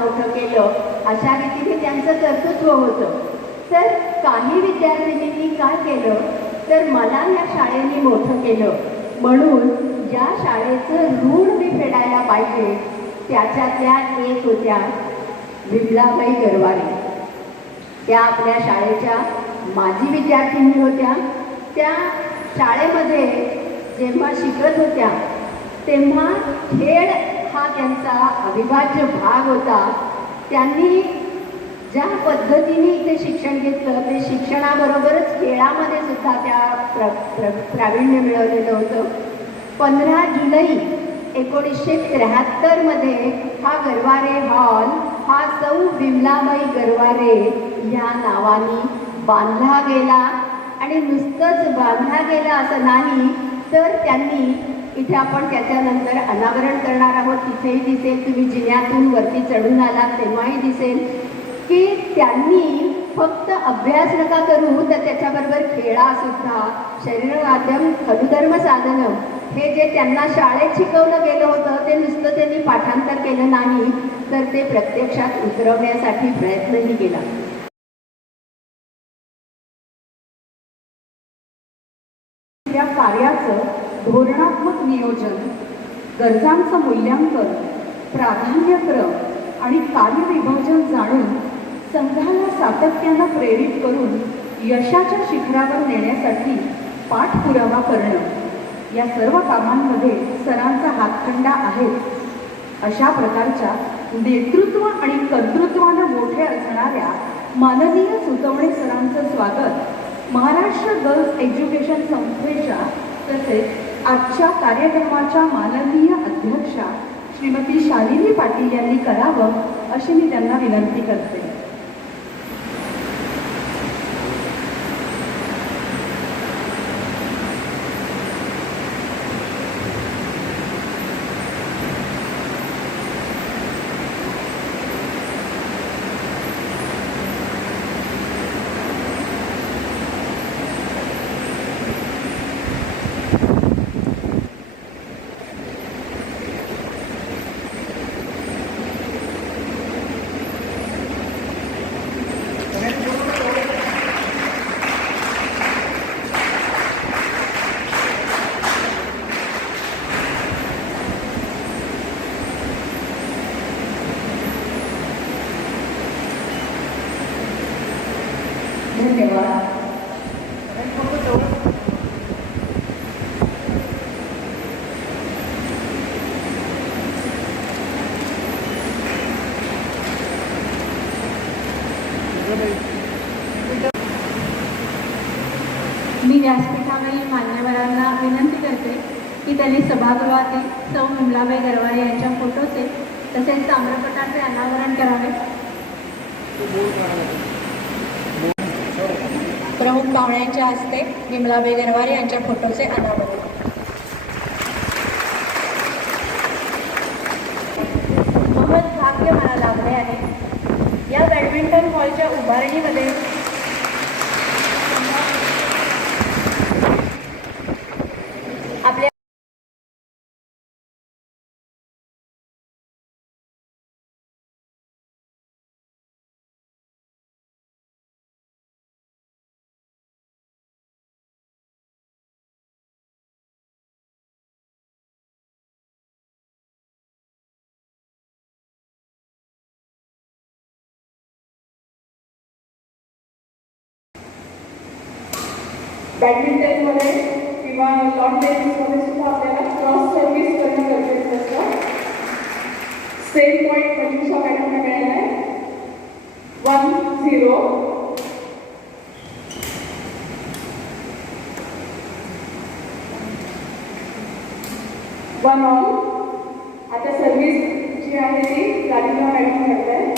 मोठं केलं अशा रीतीने त्यांचं कर्तृत्व होतं. तर काही विद्यार्थिनींनी काय केलं तर मला या शाळेने मोठं केलं म्हणून ज्या शाळेचं ऋण मी फेडायला पाहिजे त्याच्यातल्या एक होत्या विमलाबाई गरवारे. त्या आपल्या शाळेच्या माजी विद्यार्थिनी होत्या. त्या शाळेमध्ये जेव्हा शिकत होत्या तेव्हा खेळ हा त्यांचा अविभाज्य भाग होता. त्यांनी ज्या पद्धतीने इथे शिक्षण घेतलं ते शिक्षणाबरोबरच खेळामध्ये सुद्धा त्या प्रावीण्य मिळवलेलं होतं. 15 जुलै 1973 मध्ये हा गरवारे हॉल हा सौ विमलाबाई गरवारे ह्या नावाने बांधला गेला. आणि नुसतंच बांधला गेला असं नाही तर त्यांनी इथे आपण त्याच्यानंतर अनावरण करणार आहोत. तिथेही दिसेल, तुम्ही जिन्यातून वरती चढून आलात तेव्हाही दिसेल की त्यांनी फक्त अभ्यास नका करू तर त्याच्याबरोबर खेळासुद्धा शरीरमाध्यम खलुधर्म साधनं हे जे त्यांना शाळेत शिकवलं गेलं होतं ते नुसतं त्यांनी पाठांतर केलं नाही तर ते प्रत्यक्षात उतरवण्यासाठी प्रयत्नही केला. या कार्याचं धोरणात्मक नियोजन, गरजांचं मूल्यांकन, प्राधान्यक्रम आणि कार्यविभाजन जाणून संघाला सातत्यानं प्रेरित करून यशाच्या शिखरावर नेण्यासाठी पाठपुरावा करणं या सर्व कामांमध्ये सरांचा हातखंडा आहे. अशा प्रकारच्या नेतृत्व आणि कर्तृत्वानं मोठे असणाऱ्या माननीय सुतवणे सरांचं स्वागत महाराष्ट्र गर्ल्स एज्युकेशन संस्थेच्या तसेच आजच्या कार्यक्रमाच्या माननीय अध्यक्षा श्रीमती शालिनी पाटील यांनी करावं अशी मी त्यांना विनंती करते. धन्यवाद. मी व्यासपीठावरील मान्यवरांना विनंती करते की त्यांनी सभागृहातील सौ विमलाबाई गरवारे यांच्या फोटोचे तसेच ताम्रपटाचे अनावरण करावे. प्रमुख पाहुण्यांच्या हस्ते विमलाबाई गरवारे यांच्या फोटोचे अनावरण. महत् भाग्य मला लाभले आहे. या बॅडमिंटन हॉलच्या उभारणीमध्ये आपल्या बॅडमिंटनमध्ये किंवा लॉन टेनिसमध्ये सुद्धा आपल्याला क्रॉस सर्व्हिस करणं गरजेचं असतं. सेम पॉईंट मंजुषा मॅडमला मिळाला आहे. 1-0. One all. आता सर्व्हिस जी आहे ती राधिका मॅडम करत आहे.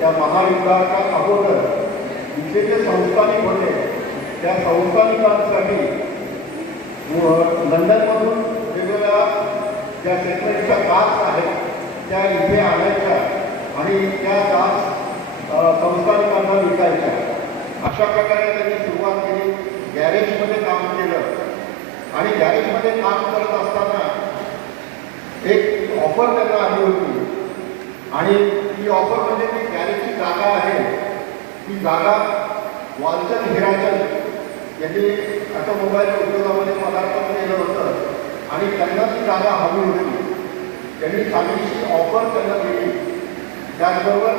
त्या महायुद्धाच्या अगोदर इथे जे संस्थानिक होते त्या संस्थानिकांसाठी लंडनमधून वेगवेगळ्या ज्या सेटमेंटच्या कास्ट आहेत त्या इथे आणायच्या आणि त्या कास्ट संस्थानिकांना विकायच्या. अशा प्रकारे त्यांनी सुरुवात केली. गॅरेजमध्ये काम केलं आणि गॅरेजमध्ये काम करत असताना एक ऑफर त्यांना आली होती आणि ती ऑफर म्हणजे ती गॅरेजची जागा आहे, ती जागा वालचंद हिराचंद यांनी ऑटोमोबाईल उद्योगामध्ये पदार्पण केलं होतं आणि त्यांना ती जागा हवी होती. त्यांनी चांगलीशी ऑफर त्यांना दिली. त्याचबरोबर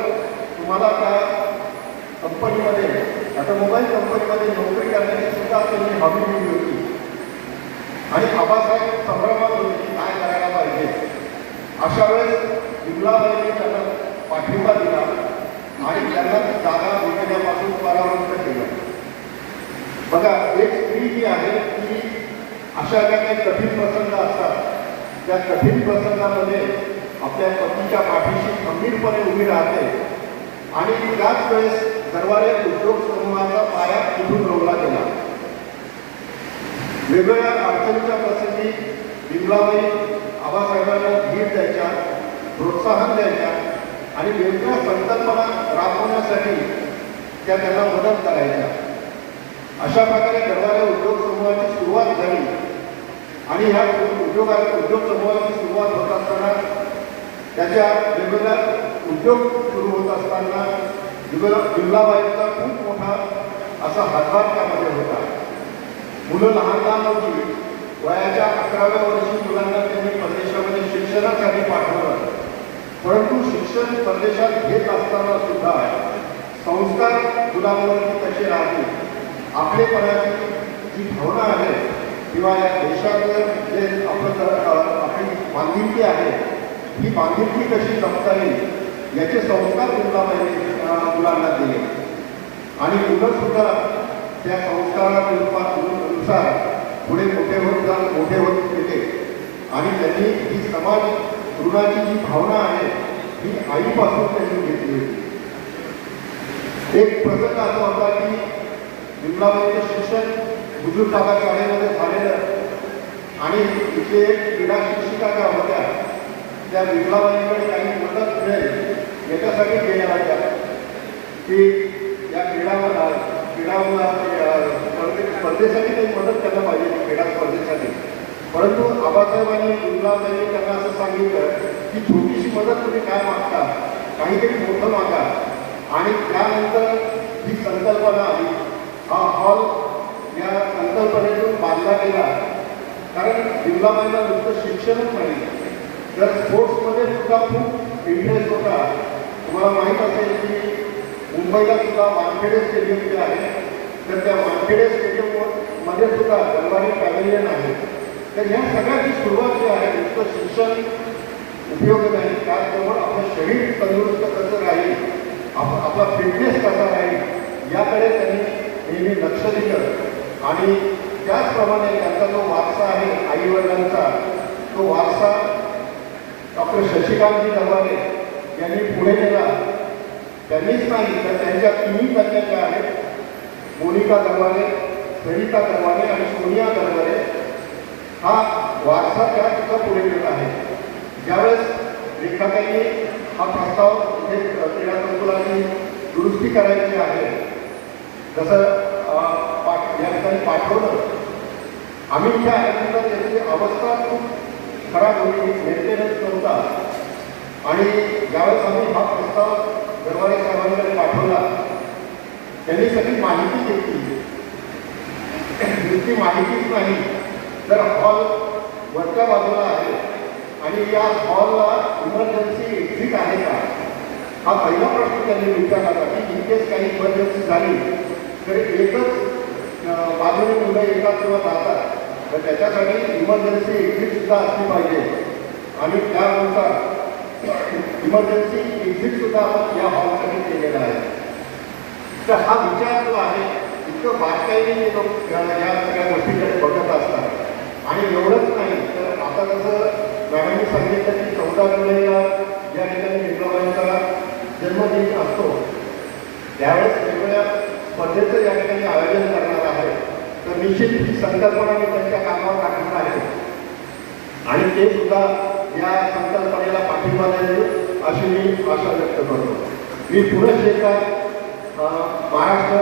तुम्हाला त्या कंपनीमध्ये ऑटोमोबाईल कंपनीमध्ये नोकरी करण्याची सुद्धा त्यांनी हमी दिली होती आणि आबासाहेब संभ्रमात होते की काय करायला पाहिजे. अशा वेळेस विमलाबाईंनी त्यांना पाठिंबा दिला आणि त्यांना ती जागा विकण्यापासून परावृत्त केलं. बघा, एक स्त्री जी आहे ती अशा ज्या काही कठीण प्रसंग असतात त्या कठीण प्रसंगामध्ये आपल्या पतीच्या पाठीशी खंबीरपणे उभी राहते आणि त्याच वेळेस दरबारे उद्योग समूहाचा पाया तिथून रोवला गेला. वेगवेगळ्या अडचणीच्या प्रसंगी विमलाबाई आबासाहेबांना धीर द्यायच्या, प्रोत्साहन द्यायच्या आणि वेगवेगळ्या संकल्पना राबवण्यासाठी त्या त्यांना मदत करायच्या. अशा प्रकारे दरबारे उद्योग समूहाची सुरुवात झाली आणि ह्या उद्योग समूहाची सुरुवात होत असताना त्याच्या वेगवेगळ्या उद्योग सुरू होत असताना विमलाबाईंचा खूप मोठा असा हातभार त्यामध्ये होता. मुलं लहान लहान होती. वयाच्या 11व्या वर्षी मुलांना त्यांनी परदेशामध्ये शिक्षणासाठी पाठवलं. परंतु शिक्षण परदेशात घेत असताना सुद्धा संस्कार मुलांवरती कसे राहतील, आपलेपणाची जी भावना आहे किंवा या देशाचं जे आपली बांधिलकी आहे ही बांधिलकी कशी जपता येईल याचे संस्कार मुलांना दिले आणि मुलंसुद्धा त्या संस्कारानुसार पुढे मोठे होत गेले आणि त्यांनी ही समाज ऋणाची जी भावना आहे ही आईपासून त्यांनी घेतली होती. एक प्रसंग असा होता की विमलाबाईंचं शिक्षण हुजूर काका शाळेमध्ये झालेलं आणि तिथे क्रीडा शिक्षिका ज्या होत्या त्या विमलाबाईंकडे काही मदत मिळेल याच्यासाठी गेल्या होत्या की या स्पर्धेसाठी काही मदत त्यांना पाहिजे क्रीडा स्पर्धेसाठी. परंतु आबासाहेबांनी विमलाबाईंनी त्यांना असं सांगितलं की छोटीशी मदत तुम्ही काय मागता, काहीतरी मोठं मागा. आणि त्यानंतर ही संकल्पना आली. हा हॉल या संकल्पनेतून बांधला गेला. कारण विमलाबाईंना नुसतं शिक्षणच नाही तर स्पोर्ट्समध्ये सुद्धा खूप इंटरेस्ट होता. तुम्हाला माहीत असेल की मुंबईला सुद्धा वानखेडे स्टेडियम जे आहे तर त्या वानखेडे स्टेडियममध्ये सुद्धा दरबारी पॅव्हेलियन आहे. तर ह्या सगळ्याची सुरुवात जी आहे नुसतं शिक्षण उपयोग नाही, त्याचबरोबर आपलं शरीर तंदुरुस्त कसं राहील, आपला फिटनेस कसा राहील याकडे त्यांनी नेहमी लक्ष दिलं. आणि त्याचप्रमाणे त्यांचा जो वारसा आहे आईवडिलांचा तो वारसा डॉक्टर शशिकांतजी दरबारे यांनी पुढे नेला. त्यांनीच नाही तर त्यांच्या तिन्ही कन्या ज्या आहेत मोनिका दरबारे, सरिता दरबारे आणि सोनिया दरबारे हा वारसा त्या सुद्धा पुढे नेला आहे. ज्यावेळेस रेखाताईंनी हा प्रस्ताव क्रीडा संकुलाची दुरुस्ती करायची आहे जसं या ठिकाणी पाठवलं. आम्ही इथे आल्यानंतर त्याची अवस्था खूप खराब होती, मेंटेनन्स नव्हता आणि ज्यावेळेस आम्ही हा प्रस्ताव दरबारे साहेबांकडे पाठवला त्यांनी सगळी माहिती घेतली. नुसती माहितीच नाही तर हॉल वरच्या बाजूला आहे आणि या हॉलला इमर्जन्सी एक्झिट आहे का हा पहिला प्रश्न त्यांनी विचारला की इन केस काही इमर्जन्सी झाली तर एकच बाजूने मुलं येतात किंवा जातात तर त्याच्यासाठी इमर्जन्सी एक्झिटसुद्धा असली पाहिजे आणि त्यानुसार इमर्जन्सी एक्झिटसुद्धा आपण या हॉलसाठी केलेला आहे. तर हा विचार जो आहे इतकं बारकाईने लोक या सगळ्या गोष्टीकडे बघत असतात. आणि एवढंच नाही तर आता जसं मॅडमनी सांगितलं की 14 जुलैला या ठिकाणी विमलाबाईंचा जन्मदिन असतो त्यावेळेस वेगवेगळ्या स्पर्धेचं या ठिकाणी आयोजन करणार आहे. तर निश्चित ही संकल्पना मी त्यांच्या कामावर टाकणार आहे आणि ते सुद्धा या संकल्पनेला पाठिंबा देईल अशी मी आशा व्यक्त करतो. मी पुणे शहरात महाराष्ट्र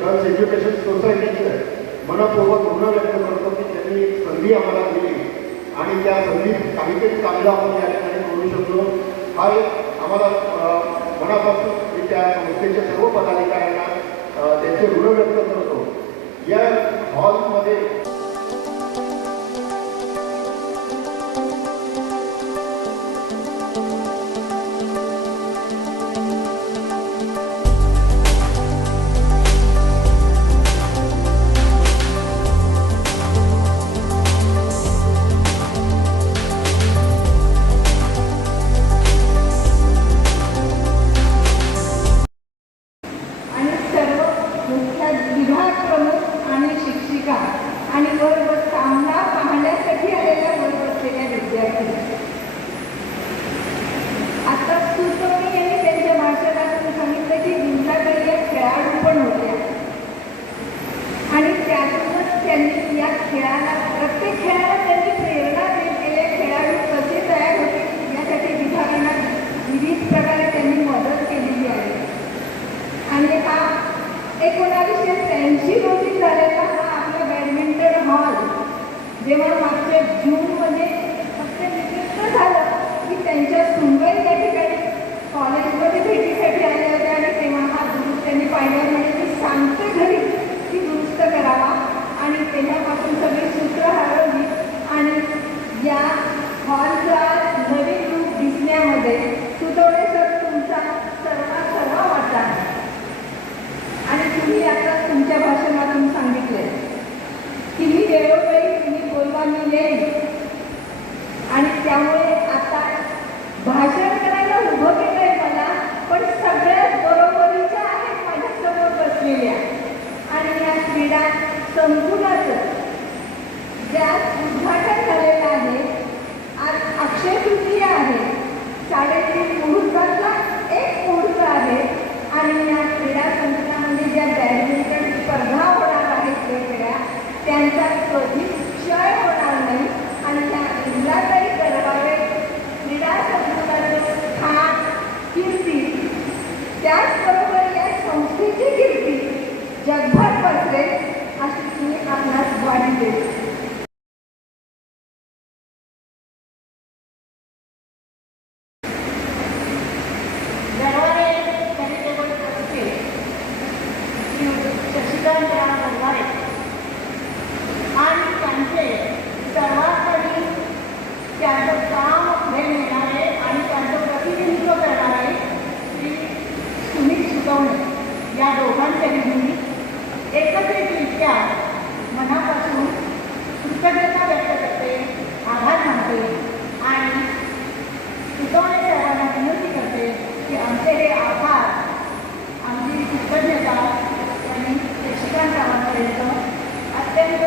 गर्ल्स एज्युकेशन सोसायटीचं मनपूर्वक ऋण व्यक्त करतो की त्यांनी एक संधी आम्हाला दिली आणि त्या संधीत काहीतरी चांगलं आपण या ठिकाणी करू शकलो. हा एक आम्हाला मनापासून मी त्या संस्थेच्या सर्व पदाधिकाऱ्यांना त्यांचे ऋण व्यक्त करतो. या हॉलमध्ये आणि सर्व मुख्य विभाग प्रमुख आणि शिक्षिका आणि वर सामना पाहण्यासाठी आलेल्या वर बसलेल्या विद्यार्थी. आता सुचवणी यांनी त्यांच्या भाषणातून सांगितलं की जिंकणाऱ्या खेळाडू पण होत्या आणि त्यातूनच त्यांनी या खेळाला प्रत्येक खेळाला त्यांनी प्रेरणा दिलेले खेळाडू कसे तयार होतील यासाठी विभागांना विविध प्रकारे त्यांनी मदत केलेली आहे. आणि हा 1983 रोजी झालेला हा आपला बॅडमिंटन हॉल जेव्हा मागच्या जूनमध्ये फक्त निमित्त झालं की त्यांच्या सुनबाई या ठिकाणी कॉलेजमध्ये भेटीसाठी आल्या होत्या आणि तेव्हा हा दुरुस्त त्यांनी पाहिल्यावर म्हणजे मी सांगते घरी की दुरुस्त करावा आणि तेव्हापासून सगळी सूत्र हरवली आणि या हॉलचा नवीन रूप दिसण्यामध्ये सुतवणे सर तुमचा सर्वात सर्व वाटा आहे. आणि तुम्ही आता तुमच्या भाषणातून सांगितले की मी वेळोवेळी तुम्ही बोलवा मी येईल आणि त्यामुळे आता भाषण करायला उभं केलं आहे मला, पण सगळ्यात बरोबरीच्या आहेत माझ्यासमोर बसलेल्या. आणि या क्रीडा संकुलाचं ज्यात उद्घाटन झालेलं आहे. आज अक्षय तृतीया आहे. 3:30 मुहूर्ताचा एक मुहूर्त आहे आणि या क्रीडा संकुलामध्ये ज्या बॅडमिंटन स्पर्धा होणार आहेत वेगवेगळ्या त्यांचा कधीच क्षय होणार नाही आणि त्या इंद्राताई गरवारे क्रीडा संकुलाचं स्थान कीर्ती त्याचबरोबर या संस्थेची कीर्ती जगभर पसरेल अशी मी आपणास ग्वाही देते. आणि त्यांचे सर्वात आधी त्यांचं काम हे नेणारे आणि त्यांचं प्रतिनिधित्व करणारे श्री सुनील सुतवणे या दोघांचेही मी एकत्रितरित्या मनापासून कृतज्ञता व्यक्त करते, आभार मानते आणि सुतवणे साहेबांना विनंती करते की आमचे हे आभार आमची कृतज्ञता आणि शिक्षकांपर्यंत अत्यंत